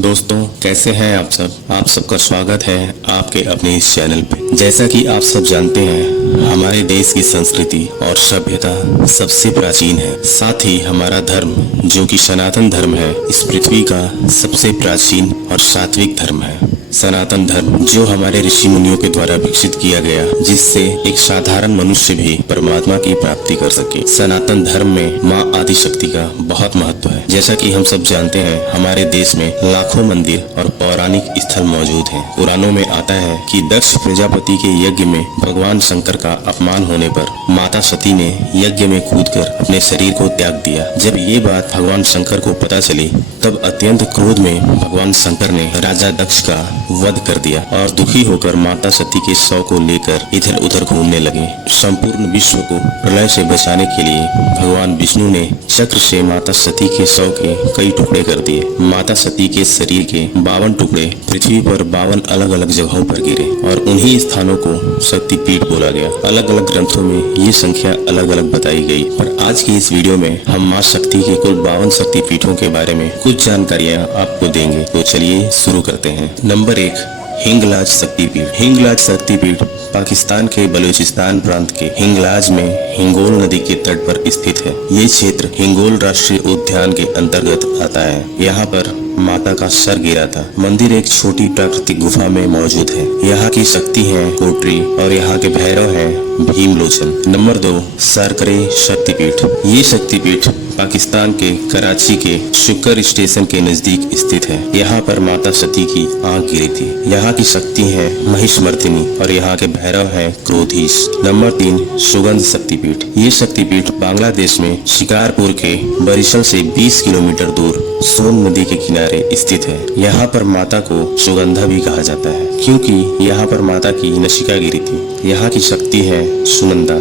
तो दोस्तों कैसे हैं आप सबका स्वागत है आपके अपने इस चैनल पे। जैसा कि आप सब जानते हैं हमारे देश की संस्कृति और सभ्यता सबसे प्राचीन है। साथ ही हमारा धर्म जो कि सनातन धर्म है इस पृथ्वी का सबसे प्राचीन और सात्विक धर्म है। सनातन धर्म जो हमारे ऋषि मुनियों के द्वारा विकसित किया गया, जिससे एक साधारण मनुष्य भी परमात्मा की प्राप्ति कर सके। सनातन धर्म में माँ आदि शक्ति का बहुत महत्व है। जैसा कि हम सब जानते हैं हमारे देश में लाखों मंदिर और पौराणिक स्थल मौजूद हैं। पुराणों में आता है कि दक्ष प्रजापति के यज्ञ में भगवान शंकर का अपमान होने पर माता सती ने यज्ञ में कूदकर अपने शरीर को त्याग दिया। जब ये बात भगवान शंकर को पता चली तब अत्यंत क्रोध में भगवान शंकर ने राजा दक्ष का वध कर दिया और दुखी होकर माता सती के शव को लेकर इधर उधर घूमने लगे। संपूर्ण विश्व को प्रलय से बचाने के लिए भगवान विष्णु ने चक्र से माता सती के शव के कई टुकड़े कर दिए। माता सती के शरीर के 52 टुकड़े पृथ्वी पर 52 अलग अलग जगहों पर गिरे और उन्हीं स्थानों को शक्तिपीठ बोला गया। अलग अलग ग्रंथों में ये संख्या अलग अलग बताई गई। पर आज की इस वीडियो में हम माँ शक्ति के कुल 52 शक्तिपीठों के बारे में कुछ जानकारियाँ आपको देंगे। तो चलिए शुरू करते हैं। नंबर 1, हिंगलाज शक्तिपीठ। हिंगलाज शक्तिपीठ पाकिस्तान के बलूचिस्तान प्रांत के हिंगलाज में हिंगोल नदी के तट पर स्थित है। ये क्षेत्र हिंगोल राष्ट्रीय उद्यान के अंतर्गत आता है। यहाँ पर माता का सर गिरा था। मंदिर एक छोटी प्राकृतिक गुफा में मौजूद है। यहाँ की शक्ति है कोटरी और यहाँ के भैरव हैं भीमलोचन। नंबर 2, सरकरे शक्तिपीठ। ये शक्तिपीठ पाकिस्तान के कराची के शुक्र स्टेशन के नजदीक स्थित है। यहाँ पर माता सती की आंख गिरी थी। यहाँ की शक्ति है महिषमर्दिनी और यहाँ के भैरव हैं क्रोधीश। नंबर 3, सुगंध शक्तिपीठ। ये शक्तिपीठ बांग्लादेश में शिकारपुर के बरिशल से 20 किलोमीटर दूर सोन नदी के किनारे स्थित है। यहाँ पर माता को सुगंधा भी कहा जाता है क्योंकि यहाँ पर माता की नशिका गिरी थी। यहाँ की शक्ति है सुनंदा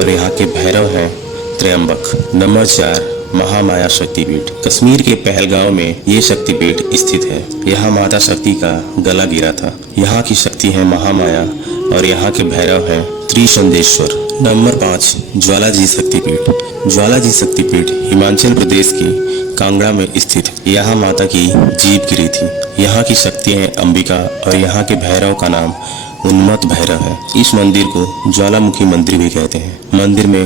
और यहाँ के भैरव हैं त्रयंबक। नंबर 4, महामाया शक्तिपीठ। कश्मीर के पहलगांव में ये शक्तिपीठ स्थित है। यहाँ माता शक्ति का गला गिरा था। यहाँ की शक्ति है महामाया और यहाँ के भैरव हैं त्रिशंदेश्वर। नंबर 5, ज्वालाजी शक्तिपीठ। ज्वालाजी शक्तिपीठ हिमाचल प्रदेश के कांगड़ा में स्थित है। यहाँ माता की जीभ गिरी थी। यहाँ की शक्ति है अंबिका और यहाँ के भैरव का नाम उन्मत्त भैरव है। इस मंदिर को ज्वालामुखी मंदिर भी कहते हैं। मंदिर में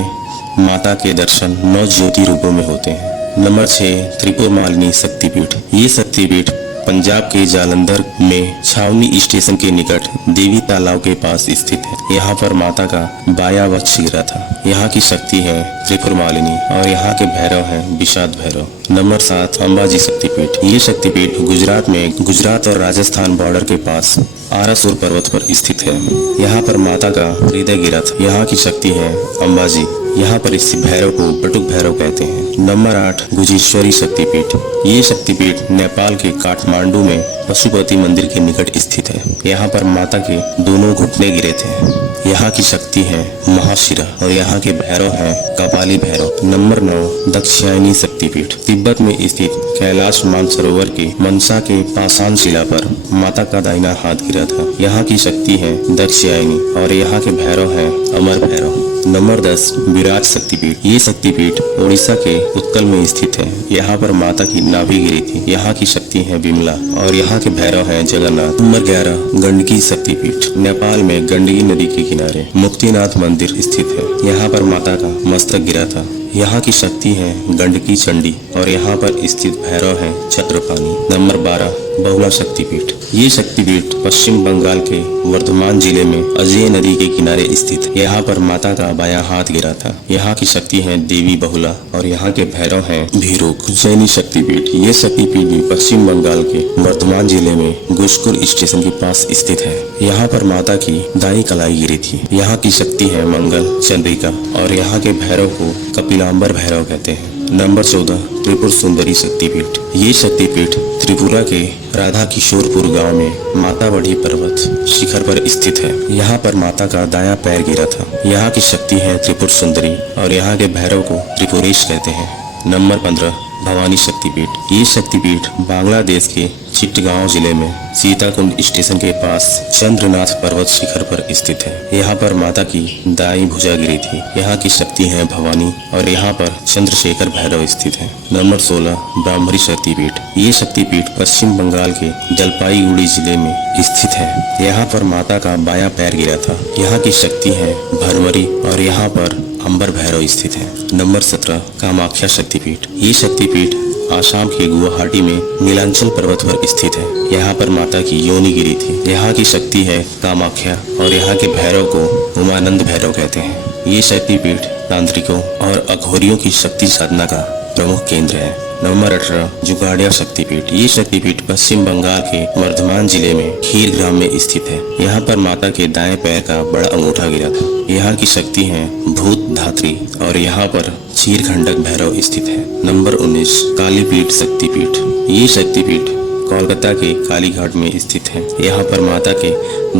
माता के दर्शन 9 ज्योति रूपों में होते हैं। नंबर 6, त्रिपुर मालिनी शक्तिपीठ। ये शक्तिपीठ पंजाब के जालंधर में छावनी स्टेशन के निकट देवी तालाब के पास स्थित है। यहाँ पर माता का बायां वक्ष गिरा था। यहाँ की शक्ति है त्रिपुर मालिनी और यहाँ के भैरव हैं विषाद भैरव। नंबर 7, अंबाजी शक्तिपीठ। ये शक्तिपीठ गुजरात में गुजरात और राजस्थान बॉर्डर के पास आरासुर पर्वत पर स्थित है। यहाँ पर माता का हृदय गिरा था। यहाँ की शक्ति है अंबाजी। यहाँ पर स्थित भैरव को बटुक भैरव कहते हैं। नंबर 8, गुजेश्वरी शक्तिपीठ। ये शक्तिपीठ नेपाल के काठमांडू में पशुपति मंदिर के निकट स्थित है। यहाँ पर माता के दोनों घुटने गिरे थे। यहाँ की शक्ति है महाशिरा और यहाँ के भैरव हैं कपाली भैरव। नंबर 9, दक्षिणायनी शक्तिपीठ। तिब्बत में स्थित कैलाश मानसरोवर के मनसा के पाषाण शिला पर माता का दाहिना हाथ गिरा था। यहाँ की शक्ति है दक्षिणायनी और यहाँ के भैरव हैं अमर भैरव। नंबर 10, विराट शक्तिपीठ। ये शक्तिपीठ उड़ीसा के उत्कल में स्थित है। यहाँ पर माता की नाभि गिरी थी। यहाँ की शक्ति है विमला और यहाँ के भैरव हैं जगन्नाथ। नंबर 11, गंडकी शक्तिपीठ। नेपाल में गंडकी नदी के किनारे मुक्तिनाथ मंदिर स्थित है। यहाँ पर माता का मस्तक गिरा था। यहाँ की शक्ति है गंडकी चंडी और यहाँ पर स्थित भैरव हैं चक्रपाणी। नंबर 12, बहुला शक्तिपीठ। ये शक्तिपीठ पश्चिम बंगाल के वर्धमान जिले में अजय नदी के किनारे स्थित है। यहाँ पर माता का बायां हाथ गिरा था। यहाँ की शक्ति है देवी बहुला और यहाँ के भैरव हैं भीरुक। उज्जैनी शक्तिपीठ। ये शक्तिपीठ भी पश्चिम बंगाल के वर्धमान जिले में गुजकुर स्टेशन के पास स्थित है। यहाँ पर माता की दाई कलाई गिरी थी। यहाँ की शक्ति है मंगल चंद्रिका और यहाँ के भैरव को कपिलांबर भैरव कहते हैं। नंबर 14, त्रिपुर सुंदरी शक्तिपीठ। ये शक्तिपीठ त्रिपुरा के राधा किशोरपुर गांव में माता बढ़ी पर्वत शिखर पर स्थित है। यहाँ पर माता का दायां पैर गिरा था। यहाँ की शक्ति है त्रिपुर सुंदरी और यहाँ के भैरव को त्रिपुरेश कहते हैं। नंबर 15, भवानी शक्तिपीठ। ये शक्तिपीठ बांग्लादेश के चिट्टगांव जिले में सीताकुंड स्टेशन के पास चंद्रनाथ पर्वत शिखर पर स्थित है। यहाँ पर माता की दाई भुजा गिरी थी। यहाँ की शक्ति शक्ति है भवानी और यहाँ पर चंद्रशेखर भैरव स्थित है। नंबर 16 ब्राह्मणी शक्तिपीठ। ये शक्तिपीठ पश्चिम बंगाल के जलपाईगुड़ी जिले में स्थित है। यहाँ पर माता का बायां पैर गिरा था। यहाँ की शक्ति है भरमरी और यहाँ पर अंबर भैरव स्थित है। नंबर 17 कामाख्या शक्तिपीठ। ये शक्तिपीठ आसाम के गुवाहाटी में नीलांचल पर्वत पर स्थित है। यहाँ पर माता की योनि गिरी थी। यहाँ की शक्ति है कामाख्या और यहाँ के भैरव को उमानंद भैरव कहते हैं। ये शक्तिपीठ तांत्रिकों और अघोरियों की शक्ति साधना का प्रमुख केंद्र है। नंबर 18 जुगाड़िया शक्तिपीठ। ये शक्तिपीठ पश्चिम बंगाल के वर्धमान जिले में खीर ग्राम में स्थित है। यहाँ पर माता के दाएं पैर का बड़ा अंगूठा गिरा था। यहाँ की शक्ति है भूत धात्री और यहाँ पर चीरखंडक भैरव स्थित है। नंबर 19 कालीपीठ शक्तिपीठ। ये शक्तिपीठ कोलकाता के कालीघाट में स्थित है। यहाँ पर माता के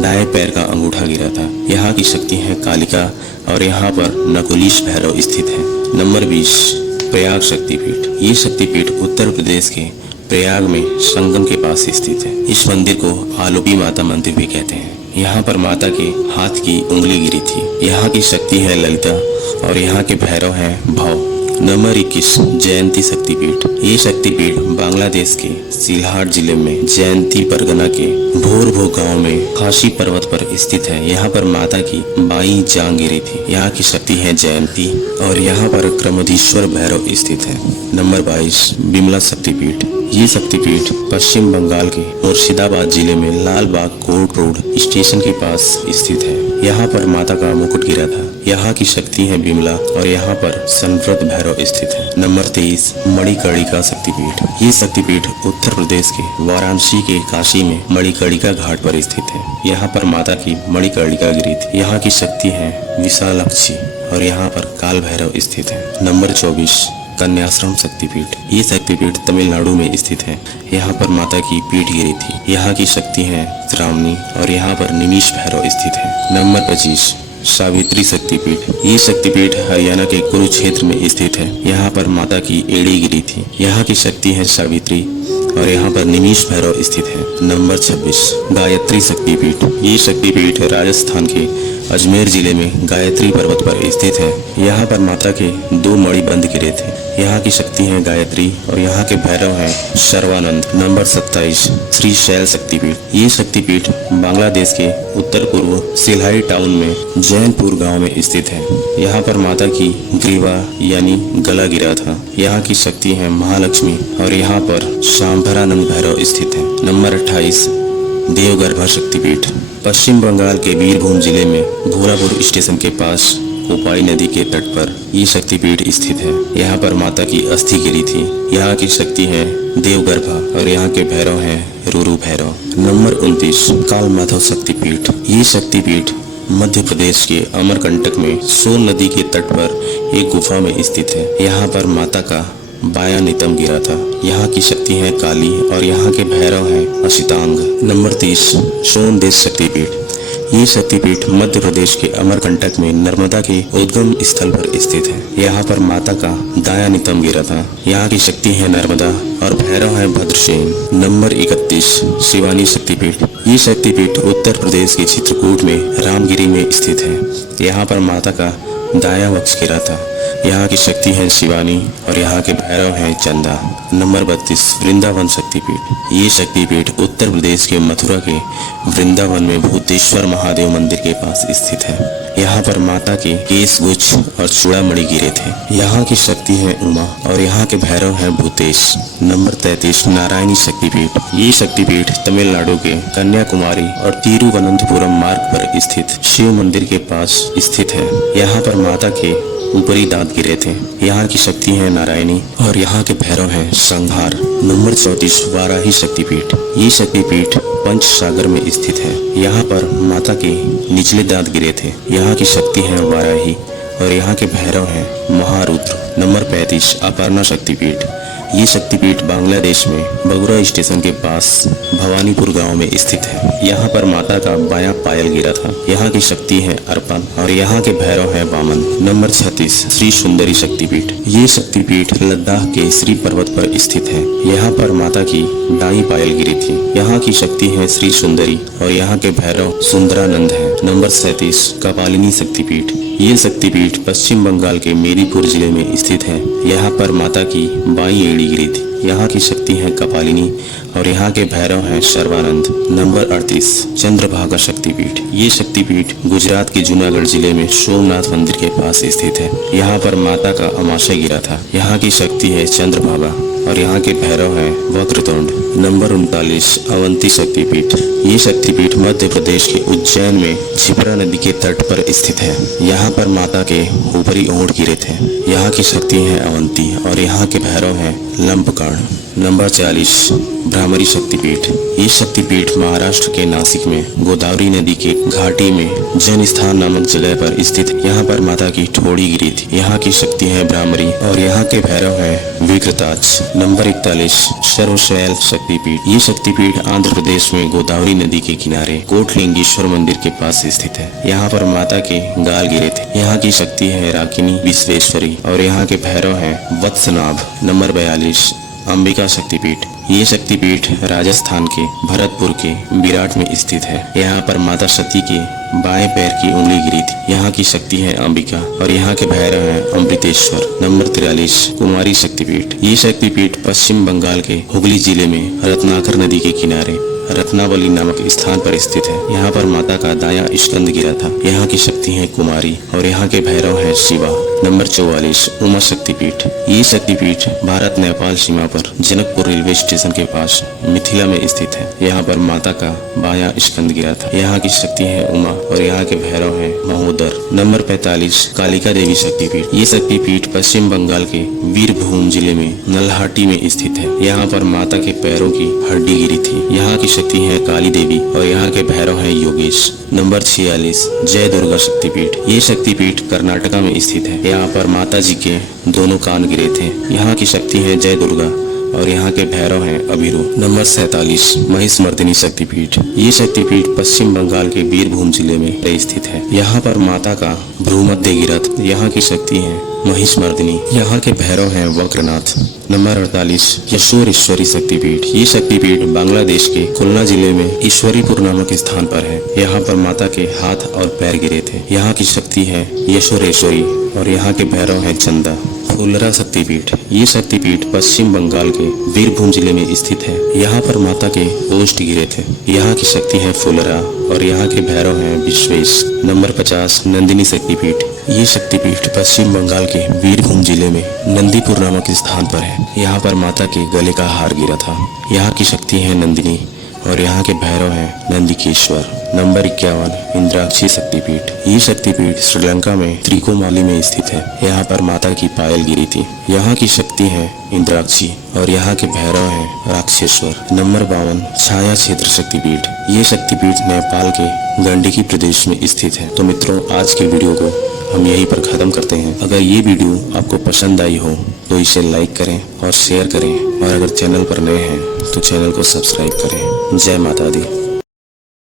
दाएं पैर का अंगूठा गिरा था। यहाँ की शक्ति है कालिका और यहाँ पर नकुलीश भैरव स्थित है। नंबर 20 प्रयाग शक्तिपीठ। ये शक्तिपीठ उत्तर प्रदेश के प्रयाग में संगम के पास स्थित है। इस मंदिर को आलूपी माता मंदिर भी कहते हैं। यहाँ पर माता के हाथ की उंगली गिरी थी। यहाँ की शक्ति है ललिता और यहाँ के भैरव हैं भव। नंबर 21 जयंती शक्तिपीठ। ये शक्तिपीठ बांग्लादेश के सिलहाट जिले में जयंती परगना के भोरभो गांव में खासी पर्वत पर स्थित है। यहाँ पर माता की बाई जांग गिरी थी। यहाँ की शक्ति है जयंती और यहाँ पर क्रमधीश्वर भैरव स्थित है। नंबर 22 बिमला शक्तिपीठ। ये शक्तिपीठ पश्चिम बंगाल के मुर्शिदाबाद जिले में लाल बाग कोर्ट रोड स्टेशन के पास स्थित है। यहाँ पर माता का मुकुट गिरा था। यहाँ की शक्ति है बिमला और यहाँ पर संवृत भैरव स्थित है। नंबर 23 मणिकर्णिका शक्तिपीठ। ये शक्तिपीठ उत्तर प्रदेश के वाराणसी के काशी में मणिकर्णिका घाट पर स्थित है। यहाँ पर माता की मणिकर्णिका गिरी थी। यहाँ की शक्ति है विशालाक्षी और यहाँ पर काल भैरव स्थित है। नंबर 24 कन्याश्रम शक्तिपीठ। ये शक्तिपीठ तमिलनाडु में स्थित है। यहाँ पर माता की पीठ गिरी थी। यहाँ की शक्ति है श्रावणी और यहाँ पर निमिष भैरव स्थित है। नंबर 25 सावित्री शक्तिपीठ। ये शक्तिपीठ हरियाणा के कुरुक्षेत्र में स्थित है। यहाँ पर माता की एड़ी गिरी थी। यहाँ की शक्ति है सावित्री और यहाँ पर निमिष भैरव स्थित है। नंबर 26 गायत्री शक्तिपीठ। ये शक्तिपीठ राजस्थान के अजमेर जिले में गायत्री पर्वत पर स्थित है। यहाँ पर माता के 2 मणिबंध गिरे थे। यहाँ की शक्ति है गायत्री और यहाँ के भैरव हैं सर्वानंद। नंबर 27 श्री शैल शक्तिपीठ। ये शक्तिपीठ बांग्लादेश के उत्तर पूर्व सिलहाई टाउन में जैनपुर गांव में स्थित है। यहाँ पर माता की ग्रीवा यानी गला गिरा था। यहाँ की शक्ति है महालक्ष्मी और यहाँ पर शांभरानंद भैरव स्थित है। नंबर 28 देवगर्भा शक्तिपीठ। पश्चिम बंगाल के बीरभूम जिले में भोरापुर स्टेशन के पास कोपाई नदी के तट पर ये शक्तिपीठ स्थित है। यहाँ पर माता की अस्थि गिरी थी। यहाँ की शक्ति है देवगर्भा और यहाँ के भैरव हैं रूरू भैरव। नंबर 29 काल माधव शक्तिपीठ। ये शक्तिपीठ मध्य प्रदेश के अमरकंटक में सोन नदी के तट पर एक गुफा में स्थित है। यहाँ पर माता का बायां नितंब गिरा था। यहाँ की शक्ति है काली और यहाँ के भैरव हैं असितांग। नंबर 30 सोनदेश शक्तिपीठ। ये शक्तिपीठ मध्य प्रदेश के अमरकंटक में नर्मदा के उद्गम स्थल पर स्थित है। यहाँ पर माता का दायां नितंब गिरा था। यहाँ की शक्ति है नर्मदा और भैरव है भद्रसेन। नंबर 31 शिवानी शक्तिपीठ। ये शक्तिपीठ उत्तर प्रदेश के चित्रकूट में रामगिरी में स्थित है। यहाँ पर माता का दायां वक्ष गिरा था। यहाँ की शक्ति है शिवानी और यहाँ के भैरव हैं चंदा। नंबर 32 वृंदावन शक्तिपीठ। ये शक्तिपीठ उत्तर प्रदेश के मथुरा के वृंदावन में भूतेश्वर महादेव मंदिर के पास स्थित है। यहाँ पर माता के केश गुच्छ और चूड़ामणि गिरे थे। यहाँ की शक्ति है उमा और यहाँ के भैरव हैं भूतेश। नंबर 33 नारायणी शक्तिपीठ। ये शक्तिपीठ तमिलनाडु के कन्याकुमारी और तिरुवनंतपुरम मार्ग पर स्थित शिव मंदिर के पास स्थित है। यहाँ पर माता के ऊपरी दांत गिरे थे। यहाँ की शक्ति है नारायणी और यहाँ के भैरव हैं संहार। नंबर 34 वाराही शक्तिपीठ। ये शक्तिपीठ पंच सागर में स्थित है। यहाँ पर माता के निचले दांत गिरे थे। यहाँ की शक्ति है वाराही और यहाँ के भैरव हैं महारुद्र। नंबर 35 अपर्णा शक्तिपीठ। ये शक्तिपीठ बांग्लादेश में बगुरा स्टेशन के पास भवानीपुर गांव में स्थित है। यहाँ पर माता का बायां पायल गिरा था। यहाँ की शक्ति है अर्पण और यहाँ के भैरव है वामन। नंबर 36 श्री सुंदरी शक्तिपीठ। ये शक्तिपीठ लद्दाख के श्री पर्वत पर स्थित है। यहाँ पर माता की दाई पायल गिरी थी। यहाँ की शक्ति है श्री सुंदरी और यहाँ के भैरव सुंदरानंद है। नंबर 37 कपालिनी शक्तिपीठ। ये शक्तिपीठ पश्चिम बंगाल के मेदिनीपुर जिले में स्थित है। यहाँ पर माता की बाईं एड़ी गिरी थी। यहाँ की शक्ति है कपालिनी और यहाँ के भैरव हैं सर्वानंद। नंबर 38 चंद्रभागा शक्तिपीठ। ये शक्तिपीठ गुजरात के जूनागढ़ जिले में सोमनाथ मंदिर के पास स्थित है। यहाँ पर माता का अमाशय गिरा था। यहाँ की शक्ति है चंद्रभागा और यहाँ के भैरव हैं वक्रतुंड। नंबर 39 अवंती शक्तिपीठ। ये शक्तिपीठ मध्य प्रदेश के उज्जैन में क्षिप्रा नदी के तट पर स्थित है। यहाँ पर माता के ऊपरी ओंठ गिरे थे। यहाँ की शक्ति है अवंती और यहाँ के भैरव हैं लंबकर्ण। नंबर 40 भ्रामरी शक्तिपीठ। ये शक्तिपीठ महाराष्ट्र के नासिक में गोदावरी नदी के घाटी में जनस्थान नामक जगह पर स्थित है। यहाँ पर माता की ठोड़ी गिरी थी। यहाँ की शक्ति है भ्रामरी और यहाँ के भैरव हैं विकृताक्ष। नंबर 41 सर्वशैल शक्तिपीठ। ये शक्तिपीठ आंध्र प्रदेश में गोदावरी नदी के किनारे कोटलिंगेश्वर मंदिर के पास स्थित है। यहाँ पर माता के गाल गिरे थे। यहाँ की शक्ति है राकिनी विश्वेश्वरी और यहाँ के भैरव हैं वत्सनाभ। नंबर 42 अंबिका शक्तिपीठ। ये शक्तिपीठ राजस्थान के भरतपुर के विराट में स्थित है। यहाँ पर माता सती के बाएं पैर की उंगली गिरी थी। यहाँ की शक्ति है अंबिका और यहाँ के भैरव हैं अमृतेश्वर। नंबर 43 कुमारी शक्तिपीठ। ये शक्तिपीठ पश्चिम बंगाल के हुगली जिले में रत्नाकर नदी के किनारे रत्नावली नामक स्थान पर स्थित है। यहाँ पर माता का दायां स्कंद गिरा था। यहाँ की शक्ति है कुमारी और यहाँ के भैरव हैं शिवा। नंबर 44 उमा शक्तिपीठ। ये शक्तिपीठ भारत नेपाल सीमा पर जनकपुर रेलवे स्टेशन के पास मिथिला में स्थित है। यहाँ पर माता का बायां स्कंद गिरा था। यहाँ की शक्ति है उमा और यहाँ के भैरव हैं महोदर। नंबर 45 कालिका देवी शक्तिपीठ। ये शक्तिपीठ पश्चिम बंगाल के वीरभूम जिले में नल्हाटी में स्थित है। यहाँ पर माता के पैरों की हड्डी गिरी थी। यहाँ की शक्ति है काली देवी और यहाँ के भैरव हैं योगेश। नंबर 46 जय दुर्गा शक्तिपीठ। ये शक्तिपीठ कर्नाटका में स्थित है। यहाँ पर माता जी के दोनों कान गिरे थे। यहाँ की शक्ति है जय दुर्गा और यहाँ के भैरव हैं अभिरू। नंबर 47 महिषमर्दिनी शक्तिपीठ। ये शक्तिपीठ पश्चिम बंगाल के बीरभूम जिले में स्थित है। यहाँ पर माता का भ्रूमध्य गिरा था। यहाँ की शक्ति है महिषमर्दिनी। यहाँ के भैरव हैं वक्रनाथ। नंबर 48 यशोरेश्वरी शक्तिपीठ। ये शक्तिपीठ बांग्लादेश के खुलना जिले में ईश्वरीपुर नामक स्थान पर है। यहाँ पर माता के हाथ और पैर गिरे थे। यहाँ की शक्ति है यशोरेश्वरी और यहाँ के भैरव हैं चंदा। फुलरा शक्तिपीठ। ये शक्तिपीठ पश्चिम बंगाल के बीरभूम जिले में स्थित है। यहाँ पर माता के ओष्ठ गिरे थे। यहाँ की शक्ति है फुलरा और यहाँ के भैरव हैं विश्वेश। नंबर 50 नंदिनी शक्तिपीठ। ये शक्तिपीठ पश्चिम बंगाल के बीरभूम जिले में नंदीपुर नामक स्थान पर है। यहाँ पर माता के गले का हार गिरा था। यहाँ की शक्ति है नंदिनी और यहाँ के भैरव हैं नंदिकेश्वर। नंबर 51 इंद्राक्षी शक्तिपीठ। ये शक्तिपीठ श्रीलंका में त्रिकोमाली में स्थित है। यहाँ पर माता की पायल गिरी थी। यहाँ की शक्ति है इंद्राक्षी और यहाँ के भैरव हैं राक्षेश्वर। नंबर 52 छाया क्षेत्र शक्तिपीठ। ये शक्तिपीठ नेपाल के गंडकी प्रदेश में स्थित है। तो मित्रों, आज के वीडियो को हम यहीं पर खत्म करते हैं। अगर ये वीडियो आपको पसंद आई हो तो इसे लाइक करें और शेयर करें और अगर चैनल पर नए हैं तो चैनल को सब्सक्राइब करें। जय माता दी।